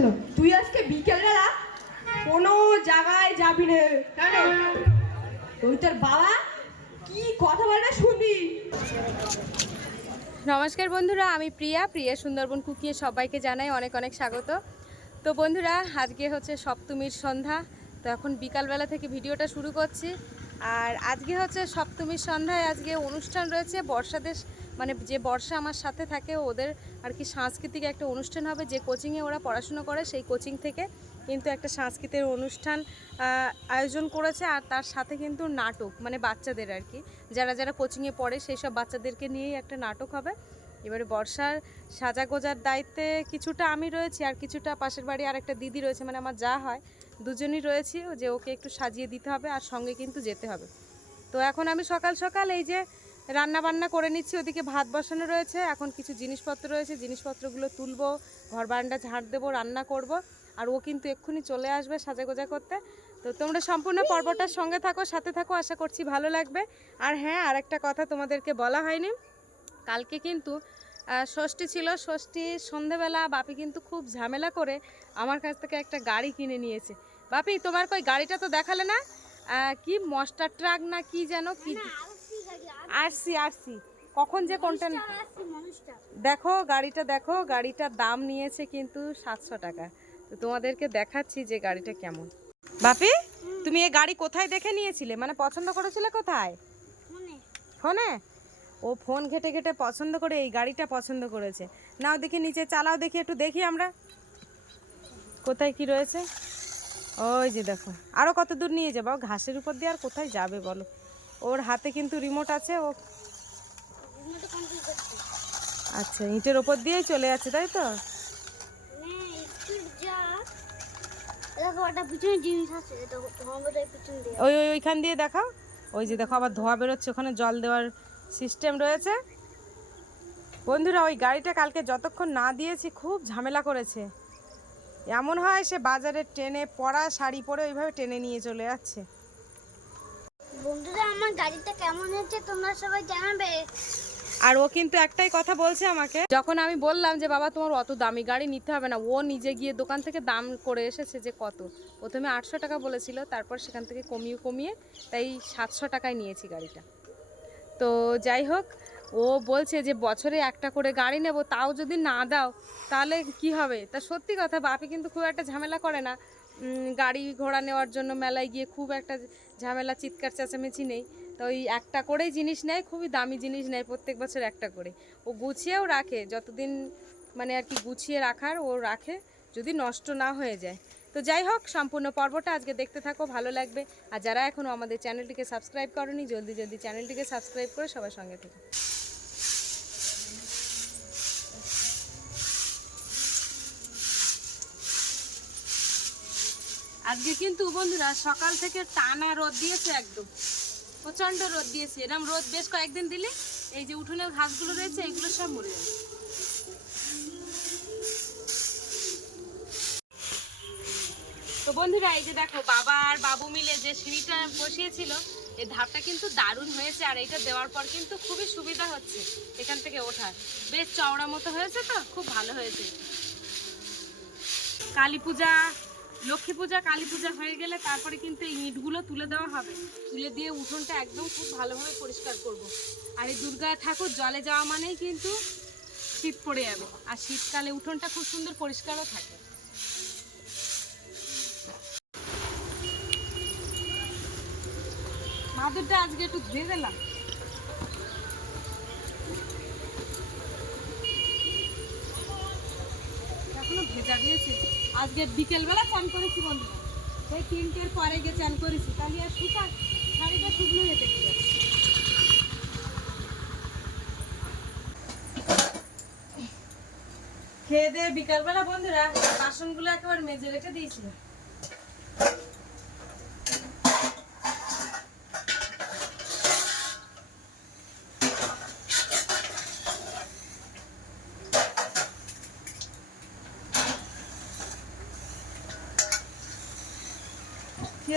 শোনো, তুই আজকে বিকেলবেলা কোনো জায়গায় যাবি না। কেন? ওই তোর বাবা কি কথা বলবে শুনবি? নমস্কার বন্ধুরা, আমি প্রিয়া। প্রিয়া সুন্দরবন কুকিয়ে সবাইকে জানাই অনেক অনেক স্বাগত। তো বন্ধুরা, আজকে হচ্ছে সপ্তমীর সন্ধ্যা। তো এখন বিকালবেলা থেকে ভিডিওটা শুরু করছি। আর আজকে হচ্ছে সপ্তমীর সন্ধ্যায় আজকে অনুষ্ঠান রয়েছে বর্ষাদের মানে যে বর্ষা আমার সাথে থাকে, ওদের আর কি সাংস্কৃতিক একটা অনুষ্ঠান হবে, যে কোচিংয়ে ওরা পড়াশুনো করে, সেই কোচিং থেকে কিন্তু একটা সাংস্কৃতিক অনুষ্ঠান আয়োজন করেছে। আর তার সাথে কিন্তু নাটক মানে বাচ্চাদের আর কি। যারা যারা কোচিংয়ে পড়ে, সেই সব বাচ্চাদেরকে নিয়েই একটা নাটক হবে। এবারে বর্ষার সাজা গোজার দায়িত্বে কিছুটা আমি রয়েছি, আর কিছুটা পাশের বাড়ি আর একটা দিদি রয়েছে মানে আমার যা হয়, দুজনই রয়েছি, যে ওকে একটু সাজিয়ে দিতে হবে, আর সঙ্গে কিন্তু যেতে হবে। তো এখন আমি সকাল সকাল এই যে রান্না বান্না করে নিচ্ছি, ওদিকে ভাত বসানো রয়েছে, এখন কিছু জিনিসপত্র রয়েছে, জিনিসপত্রগুলো তুলবো, ঘর বারান্দা ঝাড় দেবো, রান্না করব, আর ও কিন্তু এক্ষুনি চলে আসবে সাজা গোজা করতে। তো তোমরা সম্পূর্ণ পর্বটার সঙ্গে থাকো, সাথে থাকো, আশা করছি ভালো লাগবে। আর হ্যাঁ আর একটা কথা তোমাদেরকে বলা হয়নি, কালকে কিন্তু ষষ্ঠী ছিল, ষষ্ঠী সন্ধেবেলা বাপি কিন্তু খুব ঝামেলা করে আমার কাছ থেকে একটা গাড়ি কিনে নিয়েছে। বাপি, তোমার কই গাড়িটা তো দেখালে না? কি মস্টার ট্রাক না কি যেন, কি আরসি আসছি। কখন যে কোনটা দেখো গাড়িটা দেখো গাড়িটার দাম নিয়েছে কিন্তু সাতশো টাকা। তো তোমাদেরকে দেখাচ্ছি যে গাড়িটা কেমন। বাপি তুমি এই গাড়ি কোথায় দেখে নিয়েছিলে? মানে পছন্দ করেছিলে কোথায়? ফোনে। ও ফোন ঘেটে ঘেটে পছন্দ করে এই গাড়িটা পছন্দ করেছে। নাও দেখি নিচে চালাও দেখি একটু দেখি আমরা। কোথায় কি রয়েছে? ওই যে দেখো। আরও কত দূর নিয়ে যাব? ঘাসের উপর দিয়ে আর কোথায় যাবে বলো? ওর হাতে কিন্তু রিমোট আছে ও আচ্ছা ইটের ওপর দিয়েই চলে যাচ্ছে তাই তো? দিয়ে। ওই ওই ওইখান দিয়ে দেখাও। ওই যে দেখো আবার ধোয়া বেরোচ্ছে ওখানে জল দেওয়ার সিস্টেম রয়েছে। বন্ধুরা ওই গাড়িটা কালকে যতক্ষণ না দিয়েছি খুব ঝামেলা করেছে। এমন হয় সে বাজারে টেনে পরা শাড়ি পরে ওইভাবে টেনে নিয়ে চলে যাচ্ছে। বন্ধুরা, আমার গাড়িটা কেমন হচ্ছে তোমরা সবাই জানাবে। আর ও কিন্তু একটাই কথা বলছে আমাকে। যখন আমি বললাম যে, বাবা, তোমার অত দামি গাড়ি নিতে হবে না। ও নিজে গিয়ে দোকান থেকে দাম করে এসেছে যে, কত? প্রথমে আটশো টাকা বলেছিল, তারপর সেখান থেকে কমিয়ে কমিয়ে তাই সাতশো টাকায় নিয়েছি গাড়িটা। তো যাই হোক, ও বলছে যে, বছরে একটা করে গাড়ি নেব, তাও যদি না দাও, তাহলে কি হবে? তা সত্যি কথা, বাপি কিন্তু খুব একটা ঝামেলা করে না। গাড়ি ঘোড়া নেওয়ার জন্য মেলায় গিয়ে খুব একটা ঝামেলা, চিৎকার, চেঁচামেচি নেই। তো ওই একটা করেই জিনিস নেয়, খুবই দামি জিনিস নেয়, প্রত্যেক বছর একটা করে। ও গুছিয়েও রাখে, যতদিন মানে আর কি গুছিয়ে রাখার, ও রাখে, যদি নষ্ট না হয়ে যায়। তো যাই হোক, সম্পূর্ণ পর্বটা আজকে দেখতে থাকো, ভালো লাগবে। আর যারা এখনও আমাদের চ্যানেলটিকে সাবস্ক্রাইব করনি, জলদি জলদি চ্যানেলটিকে সাবস্ক্রাইব করে সবার সঙ্গে থেকে। আজকে কিন্তু বন্ধুরা সকাল থেকে টানা রোদ দিয়েছে একদম। প্রচণ্ড রোদ দিয়েছে। এরকম রোদ বেশ কয়েকদিন দিলে এই যে উঠোনের ঘাসগুলো রয়েছে, এগুলো সব মরে যাবে তো বন্ধুরা, এই যে দেখো, বাবা আর বাবু মিলে যে সিঁড়িটা বসিয়েছিল এই ধাপটা কিন্তু দারুণ হয়েছে আর এইটা দেওয়ার পর কিন্তু খুবই সুবিধা হচ্ছে এখান থেকে ওঠার। বেশ চওড়া মতো হয়েছে তো, খুব ভালো হয়েছে। কালী পূজা লক্ষ্মী পূজা, কালী পূজা হয়ে গেলে তারপরে কিন্তু এই ইঁটগুলো তুলে দেওয়া হবে। তুলে দিয়ে উঠোনটা একদম খুব ভালোভাবে পরিষ্কার করব। আর এই দুর্গা ঠাকুর জলে যাওয়া মানেই কিন্তু শীত পড়ে যাবে। আর শীতকালে উঠোনটা খুব সুন্দর পরিষ্কারও থাকে। মাদুরটা আজকে একটু ধুয়ে দিলাম। এখনও ভেজা দিয়েছে। আজকে বিকেলবেলা চান করেছি বন্ধুরা। সেই তিনটের পরে গিয়ে চান করেছি। তাহলে আর শুকা শাড়িটা শুকনো হয়ে দেখতে যাচ্ছে খেয়ে দিয়ে বিকালবেলা বন্ধুরা, বাসনগুলো একেবারে মেজে রেখে দিয়েছিলাম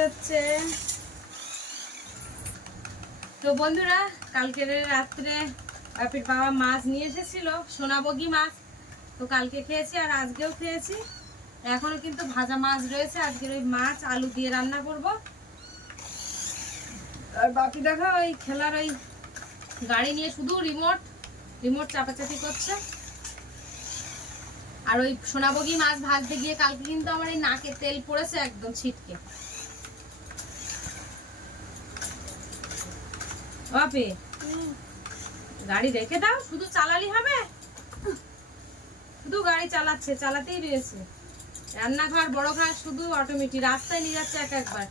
হচ্ছে? তো বন্ধুরা, কালকের রাত্রে বাপির বাবা মাছ নিয়ে এসেছিল সোনাবগি মাছ। তো কালকে খেয়েছি আর আজকেও খেয়েছি। এখনও কিন্তু ভাজা মাছ রয়েছে। আজকের ওই মাছ আলু দিয়ে রান্না করব। আর বাকি দেখো, ওই খেলার ওই গাড়ি নিয়ে শুধু রিমোট রিমোট চাপাচাপি করছে। আর ওই সোনাবগি মাছ ভাজতে গিয়ে কালকে কিন্তু আমার এই নাকে তেল পড়েছে একদম ছিটকে। বাপে। গাড়ি রেখে দাও, শুধু চালালি হবে? শুধু গাড়ি চালাচ্ছে, চালাতেই রয়েছে রান্নাঘর, বড় ঘর, শুধু অটোমেটিক রাস্তায় নিয়ে যাচ্ছে এক একবার।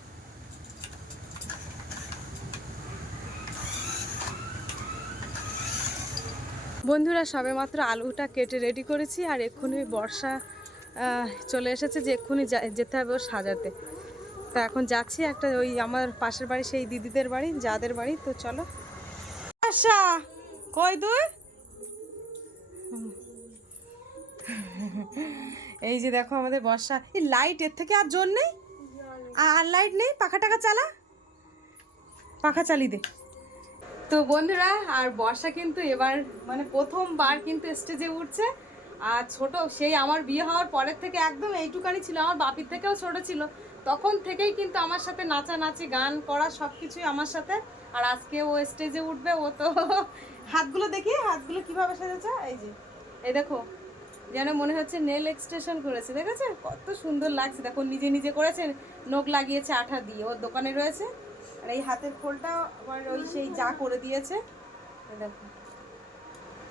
বন্ধুরা সবে মাত্র আলুটা কেটে রেডি করেছি, আর এক্ষুনি বর্ষা চলে এসেছে যে এক্ষুনি যেতে হবে ওর সাজাতে। তা এখন যাচ্ছি একটা ওই আমার পাশের বাড়ি, সেই দিদিদের বাড়ি, যাদের বাড়ি, তো চলো। আশা, কই তুই? এই যে দেখো আমাদের বর্ষা। এই লাইটের থেকে আর জোর নেই? আর লাইট নেই? পাখা টাকা চালা? পাখা চালিয়ে দে। তো বন্ধুরা, আর বর্ষা কিন্তু এবার মানে প্রথমবার কিন্তু স্টেজে উঠছে। আর ছোট, সেই আমার বিয়ে হওয়ার পরের থেকে একদম এইটুকানি ছিল, আমার বাপির থেকেও ছোট ছিল। তখন থেকেই কিন্তু আমার সাথে নাচানাচি, গান করা সব কিছুই আমার সাথে। আর আজকে ও স্টেজে উঠবে, ও তো হাতগুলো দেখি, হাতগুলো কীভাবে সাজাচ্ছে, এই যে। এই দেখো, যেন মনে হচ্ছে নেল এক্সটেনশন করেছে, দেখেছে? কত সুন্দর লাগছে, দেখো নিজে নিজে করেছে, নখ লাগিয়েছে আঠা দিয়ে, ওর দোকানে রয়েছে। আর এই হাতের খোলটা আবার ওই সেই যা করে দিয়েছে দেখো।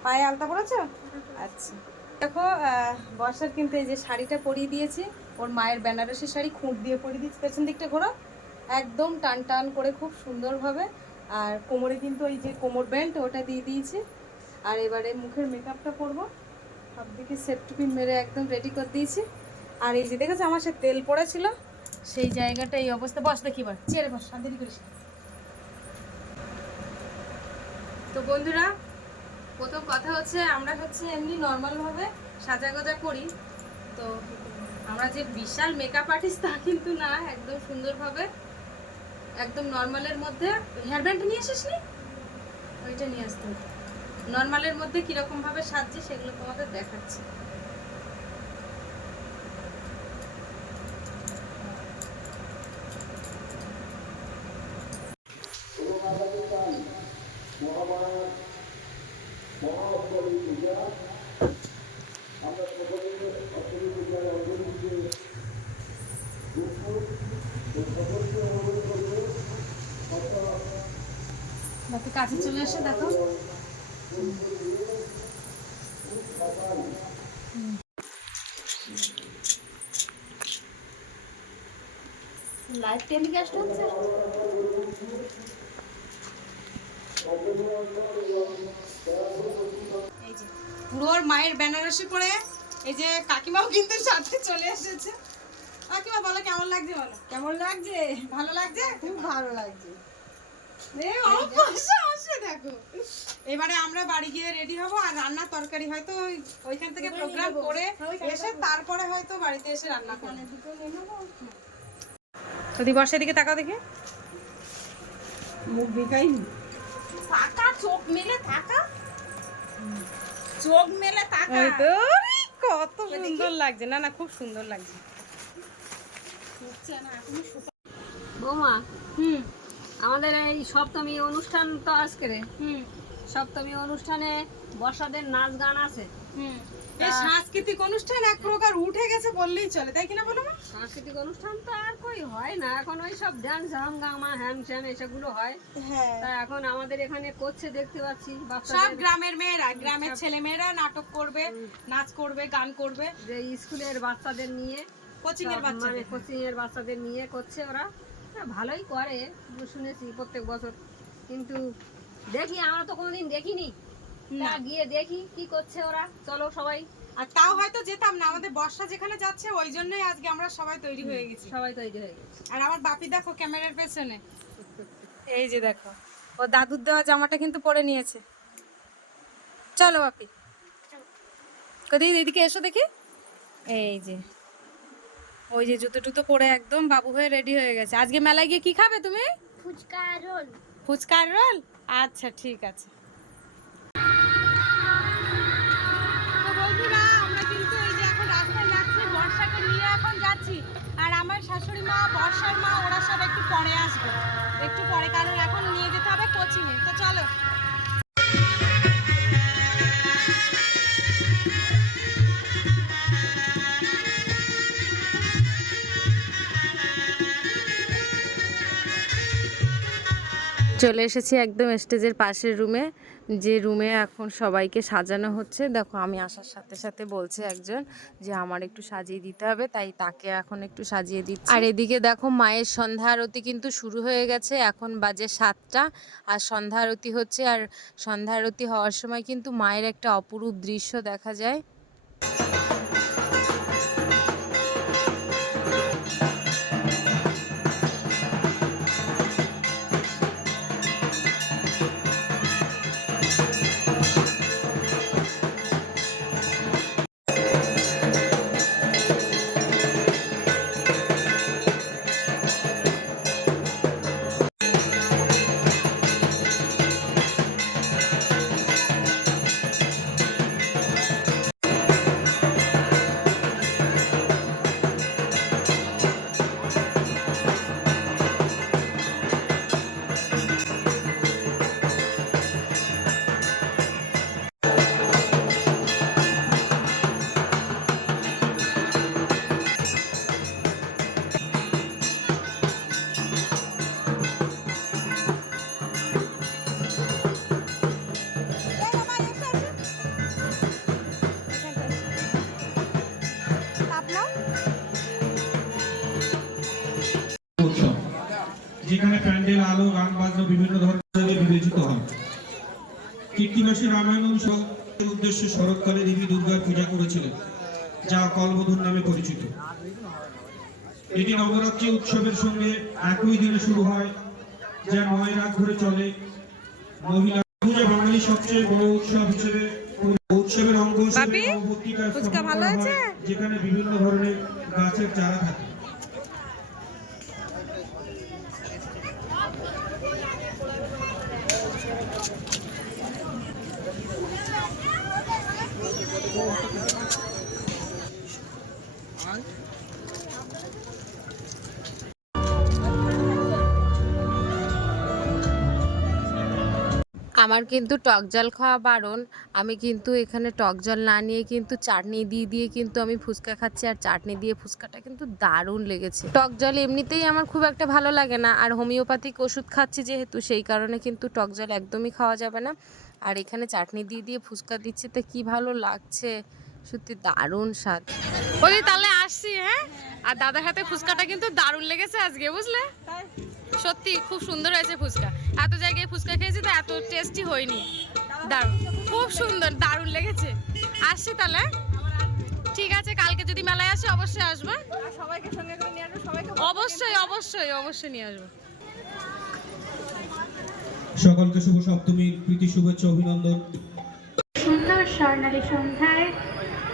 পায়ে আলতা পড়েছো আচ্ছা। দেখো বর্ষার কিন্তু এই যে শাড়িটা পরিয়ে দিয়েছি, ওর মায়ের বেনারসি শাড়ি খুঁট দিয়ে পরিয়ে দিয়েছি, পেছন দিকটা ঘোরো। একদম টান টান করে খুব সুন্দরভাবে, আর কোমরে কিন্তু ওই যে কোমর বেল্ট ওটা দিয়ে দিয়েছি। আর এবারে মুখের মেকআপটা করব সব দিকে সেফটি মেরে একদম রেডি করে দিয়েছি। আর এই যে দেখেছ, আমার সে তেল পড়েছিল সেই জায়গাটা, এই অবস্থা। বস দেখি বার চেয়ারে বস দেরি করিস তো বন্ধুরা প্রথম কথা হচ্ছে আমরা হচ্ছে এমনি নর্মালভাবে সাজা গোজা করি। তো আমরা যে বিশাল মেকআপ আর্টিস্ট তা কিন্তু না, একদম সুন্দরভাবে, একদম নর্মালের মধ্যে। হেয়ার ব্যান্ড নিয়ে আসিস নি? ওইটা নিয়ে আসতে হবে। নর্মালের মধ্যে কীরকমভাবে সাজছে সেগুলো তোমাদের দেখাচ্ছি বাকি কাছে চলে আসে দেখো। লাইভ টেলিকাস্ট হচ্ছে? এই যে মায়ের বেনারসি পরে এই যে কাকিমাও কিন্তু সাথে চলে এসেছে। কাকিমা বলো কেমন লাগছে বলো? কেমন লাগছে? ভালো লাগছে? খুব ভালো লাগছে। দেখো। এবারে আমরা বাড়ি গিয়ে রেডি হব আর রান্না তরকারি হয়তো ওইখান থেকে প্রোগ্রাম করে এসে তারপরে হয়তো বাড়িতে এসে রান্না করব। যদি বর্ষার দিকে তাকাও দেখে। মুখ তাকা চোখ মেলে তাকা চোখ মেলে তাকা তো কত সুন্দর লাগছে। না না খুব সুন্দর লাগছে। বৌমা। হুম। আমাদের এই সপ্তমী অনুষ্ঠান তো আজকে হুম। সপ্তমী অনুষ্ঠানে বর্ষাদের নাচ গান আছে। সাংস্কৃতিক অনুষ্ঠান এক প্রকার উঠে গেছে বললেই চলে তাই কিনা বলো সাংস্কৃতিক অনুষ্ঠান তো আর কই হয় না। এখন ওই সব ডান্স হাম গামা হ্যাম স্যাম এসবগুলো হয়। হ্যাঁ। তা এখন আমাদের এখানে করছে দেখতে পাচ্ছি সব গ্রামের মেয়েরা গ্রামের ছেলে মেয়েরা নাটক করবে নাচ করবে গান করবে। যে স্কুলের বাচ্চাদের নিয়ে কোচিং এর সব বাচ্চা মানে কোচিং এর বাচ্চাদের নিয়ে করছে ওরা। হ্যাঁ, ভালোই করে শুনেছি প্রত্যেক বছর। কিন্তু দেখি আমরা তো কোনোদিন দেখিনি। তা গিয়ে দেখি কি করছে ওরা। চলো সবাই। আর তাও হয়তো যেতাম না আমাদের বর্ষা যেখানে যাচ্ছে ওই জন্যই আজকে আমরা সবাই তৈরি হয়ে গেছি। সবাই তৈরি হয়ে গেছে। আর আমার বাপি দেখো ক্যামেরার পেছনে। এই যে দেখো ও দাদুর দেওয়া জামাটা কিন্তু পরে নিয়েছে। চলো বাপি। কদিন এদিকে এসো দেখি। এই যে। ওই যে জুতো টুতো পরে একদম বাবু হয়ে রেডি হয়ে গেছে। আজকে মেলায় গিয়ে কি খাবে তুমি? ফুচকা রোল। ফুচকা রোল? আচ্ছা ঠিক আছে। আমরা কিন্তু যে এখন যাচ্ছি নিয়ে এখন যাচ্ছি। আর আমার শাশুড়ি মা বর্ষার মা ওরা একটু পরে আসবে। একটু পরে কারণ এখন নিয়ে যেতে হবে কোচিংয়ে। তো চলো। এসেছি একদম স্টেজের পাশের রুমে যে রুমে এখন সবাইকে সাজানো হচ্ছে। দেখো, আমি আসার সাথে সাথে বলছে একজন যে আমার একটু সাজিয়ে দিতে হবে, তাই তাকে এখন একটু সাজিয়ে দিচ্ছি। আর এদিকে দেখো, মায়ের সন্ধ্যা আরতি কিন্তু শুরু হয়ে গেছে, এখন বাজে সাতটা, আর সন্ধ্যা আরতি হচ্ছে, আর সন্ধ্যা আরতি হওয়ার সময় কিন্তু মায়ের একটা অপরূপ দৃশ্য দেখা যায়। এটি নবরাত্রি উৎসবের সঙ্গে একই দিনে শুরু হয় যা নয় রাত ধরে চলে মহিলা পূজা বাঙালির সবচেয়ে বড় উৎসব হিসেবে উৎসবের অঙ্গ হিসেবে? যেখানে বিভিন্ন ধরনের গাছের চারা থাকে আমার কিন্তু টক জল খাওয়া বারণ। আমি কিন্তু এখানে টক জল না নিয়ে কিন্তু চাটনি দিয়ে দিয়ে কিন্তু আমি ফুচকা খাচ্ছি আর চাটনি দিয়ে ফুচকাটা কিন্তু দারুণ লেগেছে। টক জল এমনিতেই আমার খুব একটা ভালো লাগে না আর হোমিওপ্যাথিক ওষুধ খাচ্ছি যেহেতু সেই কারণে কিন্তু টক জল একদমই খাওয়া যাবে না। আর এখানে চাটনি দিয়ে দিয়ে ফুচকা দিচ্ছে, তো কী ভালো লাগছে? সত্যি দারুণ স্বাদ। ওই তাহলে আসছি হ্যাঁ? আর দাদার হাতে ফুচকাটা কিন্তু দারুণ লেগেছে আজকে বুঝলে? সত্যি খুব সুন্দর হয়েছে ফুচকা। এত জায়গায় ফুচকা খেয়েছি তো এত টেস্টি হয়নি। দারুণ খুব সুন্দর দারুণ লেগেছে। আসছি তাহলে ঠিক আছে কালকে যদি মেলায় আসি অবশ্যই আসব সবাইকে নিয়ে আসবে অবশ্যই অবশ্যই অবশ্যই নিয়ে আসব। সকলকে শুভ সপ্তমীর প্রীতি শুভেচ্ছা অভিনন্দন। সুন্দর স্বর্ণালী সন্ধ্যায়।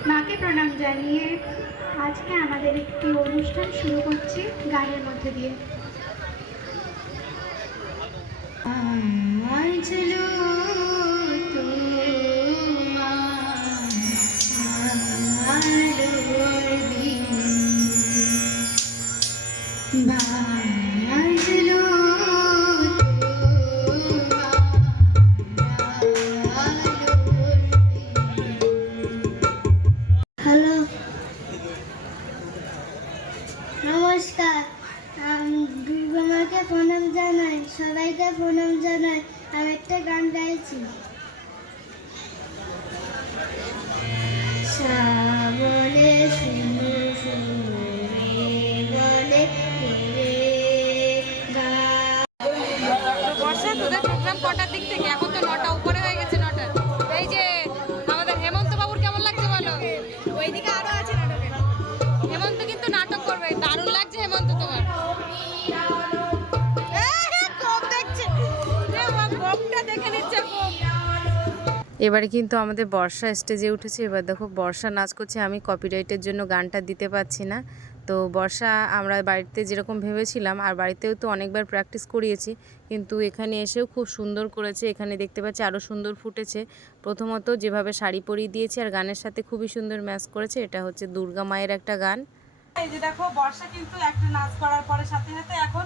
মাকে প্রণাম জানিয়ে আজকে আমাদের একটি অনুষ্ঠান শুরু করছি গানের মধ্যে দিয়ে। আজলো কটার দিক থেকে? এখন তো নটা, উপরে হয়ে গেছে এই যে আমাদের হেমন্ত বাবুর কেমন লাগছে বলো? ওইদিকে আরও আছে হেমন্ত কিন্তু নাটক করবে, দারুণ লাগছে হেমন্ত তোমার। এবারে কিন্তু আমাদের বর্ষা স্টেজে উঠেছে। এবার দেখো, বর্ষা নাচ করছে। আমি কপিরাইটের জন্য গানটা দিতে পারছি না। তো বর্ষা, আমরা বাড়িতে যেরকম ভেবেছিলাম, আর বাড়িতেও তো অনেকবার প্র্যাকটিস করিয়েছি কিন্তু এখানে এসেও খুব সুন্দর করেছে। এখানে দেখতে পাচ্ছি আরও সুন্দর ফুটেছে। প্রথমত যেভাবে শাড়ি পরিয়ে দিয়েছে আর গানের সাথে খুবই সুন্দর ম্যাচ করেছে এটা হচ্ছে দুর্গা মায়ের একটা গান। এই যে দেখো বর্ষা কিন্তু একটা নাচ করার পরে সাথে সাথে এখন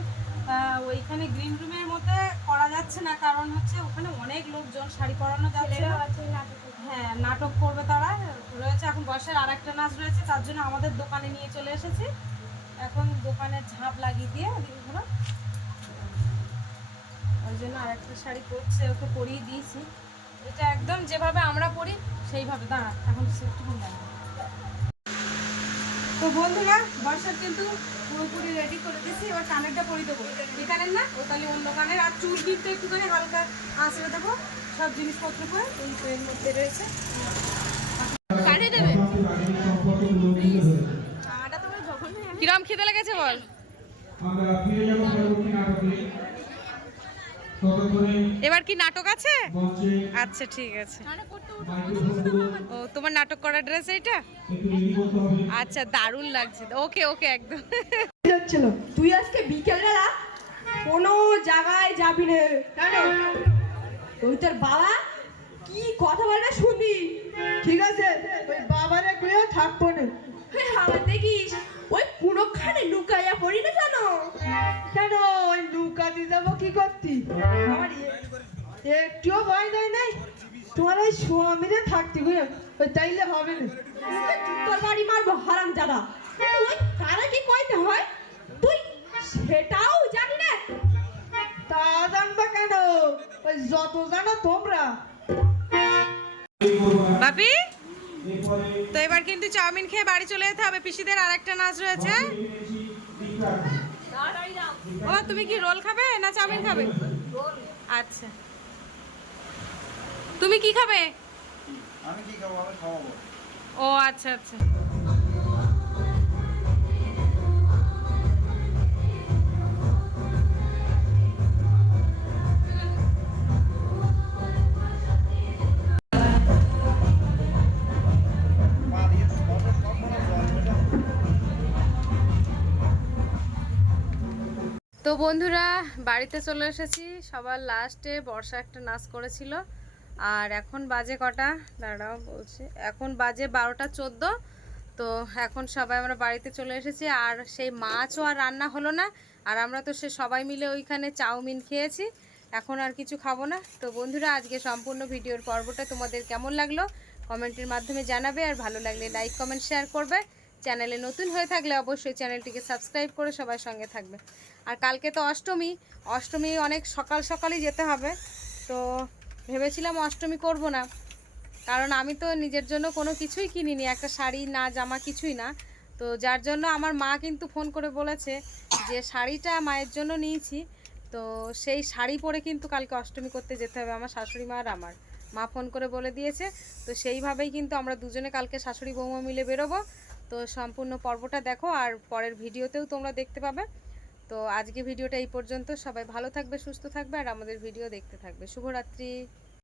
ওইখানে গ্রিন রুমের মধ্যে করা যাচ্ছে না কারণ হচ্ছে ওখানে অনেক লোকজন শাড়ি পরানো যাচ্ছে। হ্যাঁ নাটক করবে তারা। রয়েছে এখন বর্ষার আর একটা নাচ রয়েছে তার জন্য আমাদের দোকানে নিয়ে চলে এসেছি। এখন দোকানে ঝাঁপ লাগিয়ে দিয়ে ওই জন্য আর একটা শাড়ি পরছে ওকে পরিয়ে দিয়েছি। এটা একদম যেভাবে আমরা পরি সেইভাবে। দাঁড়া এখন একটু দাঁড়া তো বন্ধুরা বর্ষার কিন্তু পুরোপুরি রেডি করে দিয়েছি এবার কানেরটা পরিয়ে দেবো। এই কানের না ও তাহলে অন্য কানের আর চুল কিন্তু একটুখানি হালকা আসলে দেবো সব জিনিসপত্র করে এই তো এর মধ্যে রয়েছে। কাটে দেবে? কিরম খিদে লেগেছে বল? আমরা ফিরে যাব এবার কি নাটক আছে? আচ্ছা ঠিক আছে। ও তোমার নাটক করার ড্রেস এইটা? আচ্ছা দারুণ লাগছে। ওকে ওকে একদম। যাচ্ছিল। তুই আজকে বিকেলবেলা কোনো জায়গায় যাবি না। কেন? ওই তোর বাবা কি কথা বলবে শুনবি। ঠিক আছে ওই বাবারে কইও থাকব না। আমার দেখিস। ওই পুরোখানে লুকাইয়া পড়ি না কেন কেন ওই লুকাতে যাব কি করতি? আমার এ- একটুও ভয় দেয় নাই। তোমার ওই স্বামীরে থাকতে গিয়ে ওই তাইলে হবে না। তোর বাড়ি মারবো হারাম জাদা। তুই কারা কি কইতে হয়? তুই সেটাও জানি না। তা জানবা কেন? ওই যত জানো তোমরা। বাপি? তো এবার কিন্তু চাউমিন খেয়ে বাড়ি চলে যেতে হবে। পিসিদের আর একটা নাচ রয়েছে। ও তুমি কি রোল খাবে না চাউমিন খাবে? আচ্ছা। তুমি কি খাবে? আমি কি খাব? আমি খাওয়াবো ও আচ্ছা আচ্ছা। তো বন্ধুরা, বাড়িতে চলে এসেছি। সবার লাস্টে বর্ষা একটা নাচ করেছিল। আর এখন বাজে কটা? দাঁড়াও, বলছি। এখন বাজে বারোটা চোদ্দ। তো এখন সবাই আমরা বাড়িতে চলে এসেছি। আর সেই মাছও আর রান্না হলো না। আর আমরা তো সে সবাই মিলে ওইখানে চাউমিন খেয়েছি। এখন আর কিছু খাব না। তো বন্ধুরা, আজকে সম্পূর্ণ ভিডিওর পর্বটা তোমাদের কেমন লাগল? কমেন্টের মাধ্যমে জানাবে। আর ভালো লাগলে লাইক কমেন্ট শেয়ার করবে। চ্যানেলে নতুন হয়ে থাকলে অবশ্যই চ্যানেলটিকে সাবস্ক্রাইব করে সবাই সঙ্গে থাকবে। আর কালকে তো অষ্টমী অষ্টমী অনেক সকাল সকালই যেতে হবে। তো ভেবেছিলাম অষ্টমী করব না, কারণ আমি তো নিজের জন্য কোনো কিছুই কিনিনি, একটা শাড়ি না, জামা কিছুই না। তো যার জন্য আমার মা কিন্তু ফোন করে বলেছে যে শাড়িটা মায়ের জন্য নিয়েছি, তো সেই শাড়ি পরে কিন্তু কালকে অষ্টমী করতে যেতে হবে আমার শাশুড়ি মা আর আমার। মা ফোন করে বলে দিয়েছে, তো সেইভাবেই কিন্তু আমরা দুজনে কালকে শাশুড়ি বৌমা মিলে বেরোবো। তো সম্পূর্ণ পর্বটা দেখো আর পরের ভিডিওতেও তোমরা দেখতে পাবে। তো আজকে ভিডিওটা এই পর্যন্ত। সবাই ভালো থাকবে, সুস্থ থাকবে আর আমাদের ভিডিও দেখতে থাকবে। শুভরাত্রি।